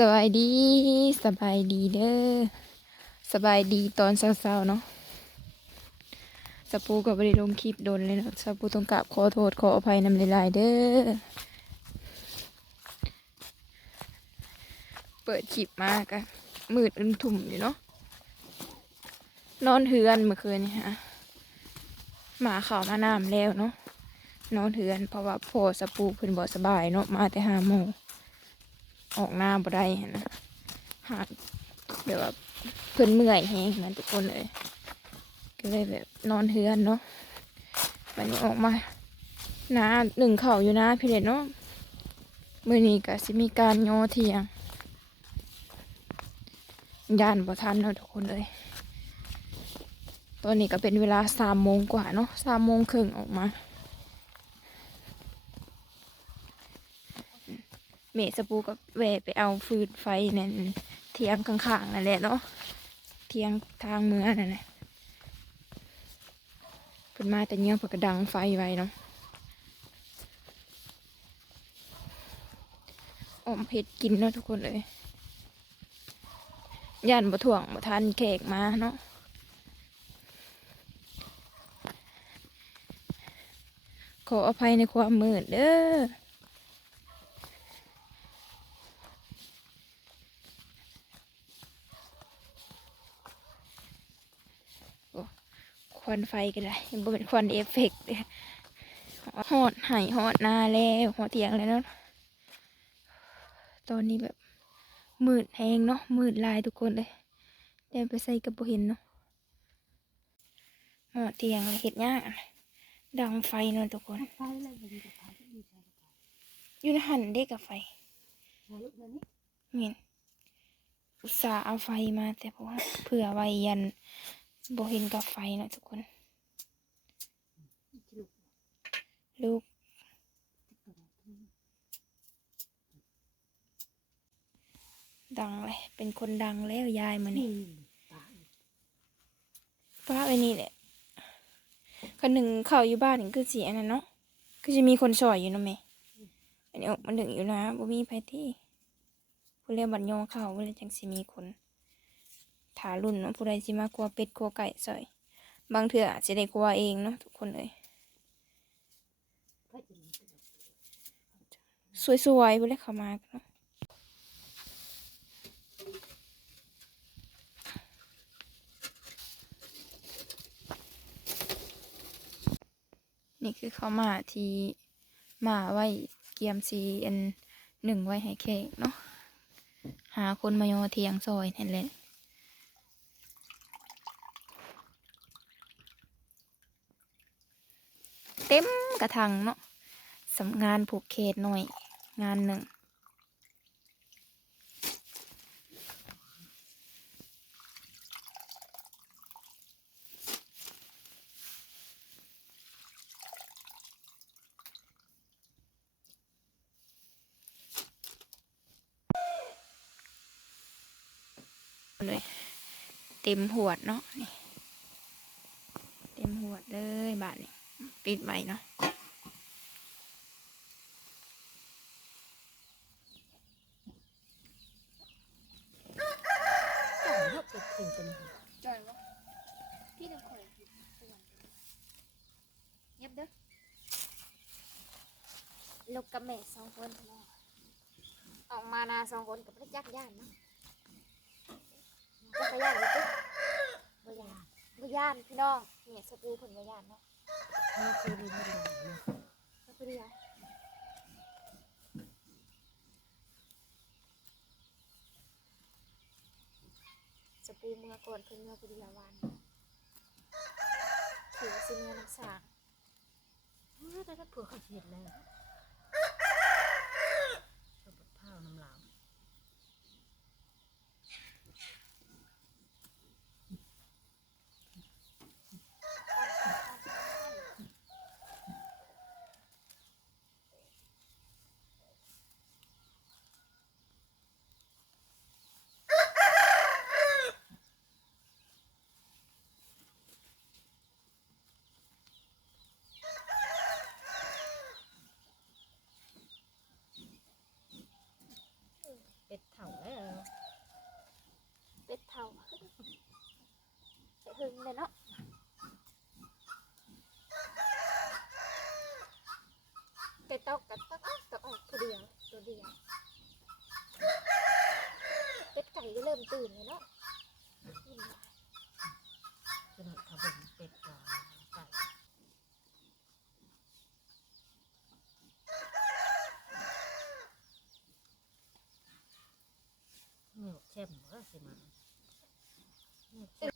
สบายดีสบายดีเด้อสบายดีตอนเช้าๆเนาะสปูก็ไม่ได้ลงคลิปโดนเลยเนาะสปูต้องกราบขอโทษขออภัยนำหลายๆเด้อเปิดคลิปมากอะมืดอึมทุ่มอยู่เนาะนอนเฮือนเมื่อคืนนี่ฮะหมาเขาวมาน้ำแล้วเนาะนอนเฮือนเพราะว่าพ่อสปูเพิ่นบ่สบายเนาะมาแต่ห้าโมง ออกหน้าบ่ได้นะหาเดี๋ยวแบบเพื่อนเมื่อยแฮงนะทุกคนเลย ก็เลยแบบนอนเฮือนเนาะวันนี้ออกมาหนาหนึ่งเข่าอยู่นะพี่เด็ดเนาะมือนี้ก็สิมีการโยเทียงย่านบ่ทันเนาะทุกคนเลย ตอนนี้ก็เป็นเวลาสามโมงกว่าเนาะสามโมงครึ่งออกมา เมสปูก็แวะไปเอาฟืนไฟนั่นเทียงข้างๆนั่นแหละเนาะเทียงทางเมืองนั่นแหละเป็นมาแต่เนี้ยเพิ่นก็ดังไฟไว้เนาะอมเผ็ดกินเนาะทุกคนเลยย่านบ่ถ่วงบ่ทันแขกมาเนาะขออภัยในความมืดเด้อ ควันไฟก็ได้บ่เป็นควันเอฟเฟกต์เด้อฮอดไห่ฮอดหน้าแล้วฮอดเตียงแล้วเนาะตอนนี้แบบมืดแหงเนาะมืดลายทุกคนเลยเดินไปใส่กับบ่เห็นเนาะฮอดเตียงเห็ดยากดังไฟเนาะทุกคน อยู่ในหันเด็กกับไฟเห็นอุตส่าห์เอาไฟมาแต่เพราะเผื่อไว้ยัน บเห็นกับไฟเนาะทุกคน ลูก ดังเลย เป็นคนดังแล้วยายมันนี่นี่ตาป้าไว้นี่แหละคนหนึ่งเข้าอยู่บ้านนี่คือสียนั่นเนาะคือจะมีคนซอยอยู่เนาะแม่อันนี้ออกมันดึงอยู่นะบ่มีไผที่ผู้เรียกบัดยองเข้าเรียจังสิมีคน ถารุ่นเนาะผู้ใดสิมากลัวเป็ดกลัวไก่ซอย บางเถื่ออาจจะได้กลัวเองเนาะทุกคนเลยสวยๆผู้เรียกเขามาเนาะนี่คือเขามาที่มาไว้เกียมซีอันหนึ่งไว้ให้แขกเนาะหาคนมายอเทียงซอยนั่นแหละ เต็ม กระทังเนาะสำงานผูกเขตหน่อย งานหนึ่งเลยเต็มหวดเนาะนี่เต็มหวดเลยบาทนี่ ปิดไว้เนาะจ่ายเขาเป็ดเข่งเป็นจอยวะพี่ต้องคอยเงียบเด้อลูกกับแม่สองคนแม่ออกมานาสองคนกับพระจักรยานเนาะจักรยานเลยตุ๊กบ่ย่านบ่ย่านพี่น้องเนี่ยสปูผลบ่ย่านเนาะ แม่คือดีไม่ได้เลยแล้วก็เดียวสปูเมื่อก่อนเพิ่นเมื่อพอดีละวันถือสิเมื่อน้ำสาแต่ถ้าเผื่อเขาเห็นแล้ว อกกับตอกออกตอกออกตัวเดียวตัวเดียวเป็ดไก่ก็เริ่มตื่นเลยเนาะอิ่มละจะหน่อยขบุนเป็ดก่อนไก่เหนียวเข้มเออสิมาเหนี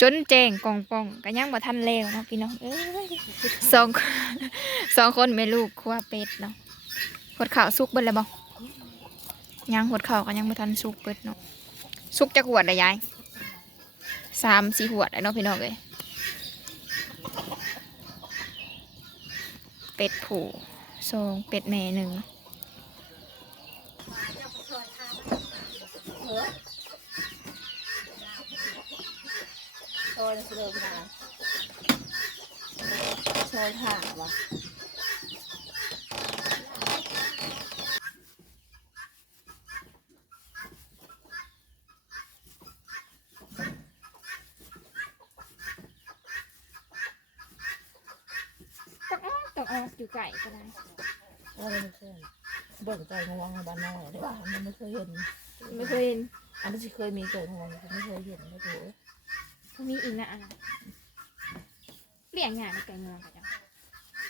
จนแจงกองปองก็ยังบ่ทันแล้วเนาะพี่น้องเอ้ยสองสองคนแม่ลูกครัวเป็ดเนาะหดข้าวสุกเบิดแล้วบ่ยังหดข้าวก็ยังบ่ทันสุกเบิดเนาะสุกจักหวดได้ยายสามสี่หวดได้เนาะพี่น้องเอ้ยเป็ดผูสองเป็ดแม่หนึ่ง โซยเสือขนาดโซยห่างวะต้องออกต้องออกอยู่ไก่ก็ได้อะไรไม่เคยเบิ่งใจงวงบ้านนอกได้ป่ะมันไม่เคยเห็น ไม่เคยเห็นอันนี้เคยมีใจงวงไม่เคยเห็นนะกู มันมีอีกนะอันเลี้ยงงานในไก่งวงกันจ้ะ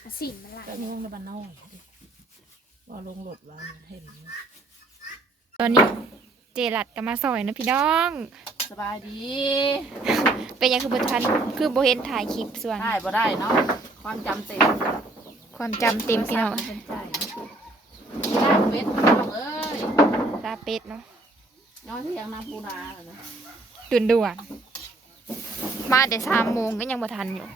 อะสินมันหลายใจงวงในบ้านนอกว่าลงรถว่าเห็นตอนนี้เจรัดก็มาซอยนะพี่น้อง สบายดีเป็นยังคือบ่ทันคือบ่เห็นถ่ายคลิปส่วน ได้บ่ได้เนาะความจำเต็มความจำเต็มพี่น้องเป็นใจได้เม็ดพี่น้องเอ้ยตาเป็ดเนาะน้องที่ยังน้ำปูนาเลยนะด่วนด่วนๆ มาแต่สามโมงก็ยังบ่ทันอยู่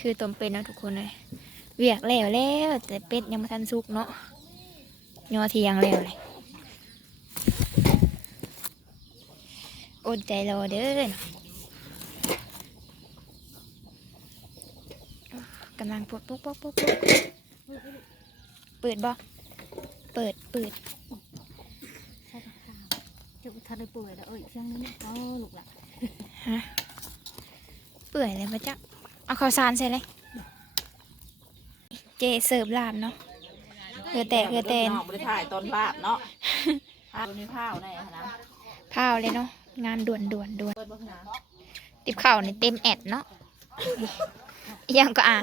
คือต้มเป็ดนะทุกคนเลยเวียกแล้วแล้วแต่เป็ดยังบ่ทันสุกเนาะยอเทียงแล้วเลยอดใจรอเด้อเนาะกำลังปุ๊บปุ๊บปุ๊บปุ๊บปุ๊บเปิดบ่ เปิดเปิดจะทันได้ป่วยแล้วเอ้ยเชียงนี้เอาลูกหละเปื่อยเลยพระเจ้าเอาข้าวสารใส่เลย เจเสิร์ฟลาบเนาะเกลือแต่เกลือแต่นบริถ่ายตอนภาพเนาะภาพมีภาพในนะพาวเลยเนาะงานด่วนด่วนด่วนเปิดบ้างนะติบข้าวนี่เต็มแอดเนาะอิหยังก็อ่า